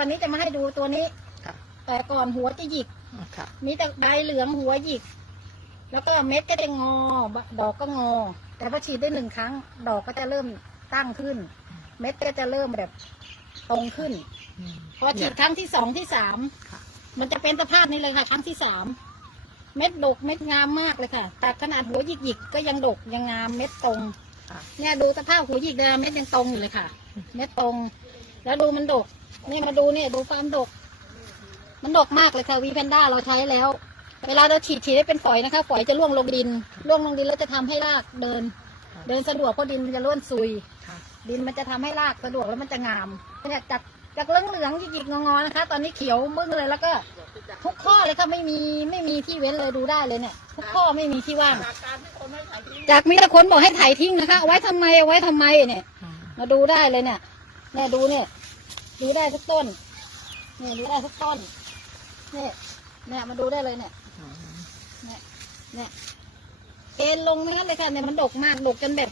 วันนี้จะมาให้ดูตัวนี้ค่ะ แต่ก่อนหัวจะหยิก ค่ะ มีแต่ใบเหลืองหัวหยิก แล้วก็เม็ดก็จะงอ ดอกก็งอ แต่พอฉีดได้หนึ่งครั้ง ดอกก็จะเริ่มตั้งขึ้น เม็ดก็จะเริ่มแบบตรงขึ้นอืมพอฉีดครั้งที่สองที่สามค่ะ มันจะเป็นสภาพนี้เลยค่ะ ครั้งที่สามเม็ดดกเม็ดงามมากเลยค่ะแต่ขนาดหัวหยิกหยิกๆก็ยังดกยังงามเม็ดตรง ค่ะ เนี่ยดูสภาพหัวหยิกเดิมเม็ดยังตรงอยู่เลยค่ะ เม็ดตรง แล้วดูมันดก นี่มาดูเนี่ยดูความดก มันดกมากเลยค่ะวีแพนด้าเราใช้แล้ว เวลาเราฉีดฉีดให้เป็นฝอยนะคะ ฝอยจะร่วงลงดินร่วงลงดินแล้วจะทำให้รากเดิน เดินสะดวกเพราะดินมันจะร่วนซุยค่ะดินมันจะทำให้รากสะดวกแล้วมันจะงามเนี่ยจากจากเหลืองเหลืองๆหยิกๆงอๆนะคะ ตอนนี้เขียวมึ้งเลยแล้วก็ ทุกข้อเลยค่ะไม่มีไม่มีที่เว้นเลยดูได้เลยเนี่ย ทุกข้อไม่มีที่ว่าง จากมีแต่คนบอกให้ถ่ายทิ้งนะคะเอาไว้ทำไมเอาไว้ทำไมเนี่ยอืมมาดูได้เลยเนี่ย เนี่ยดูเนี่ยดูได้ทุกต้นเนี่ยดูได้ทุกต้นเนี่ยเนี่ยมาดูได้เลยเนี่ยอืมเนี่ยเอ็นลงนั่นเลยค่ะเนี่ยมันดกมากดกจนแบบ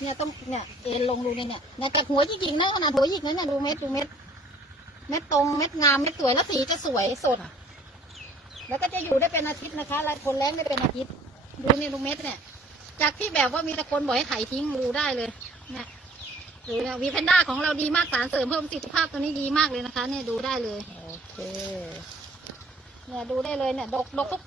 เนี่ยต้องเนี่ยเอ็นลงดูเนี่ยเนี่ยเนี่ยจากหัวหยิกๆนะขนาดหัวหยิกนั้นเนี่ยดูเม็ดดูเม็ดเม็ดตรงเม็ดงามเม็ดสวยแล้วสีจะสวยสดแล้วก็จะอยู่ได้เป็นอาทิตย์นะคะแล้วคนแรงได้เป็นอาทิตย์ ดูเนี่ยดูเม็ดเนี่ย จากที่แบบว่ามีต่คนบอกให้ไถทิ้งดูได้เลยเนี่ย ดูเนี่ยวีแพนด้าของเราดีมากสารเสริมเพิ่มประสิทธิภาพตัวนี้ดีมากเลยนะคะ เนี่ยดูได้เลย โอเค เนี่ยดูได้เลยเนี่ยดกดกทุก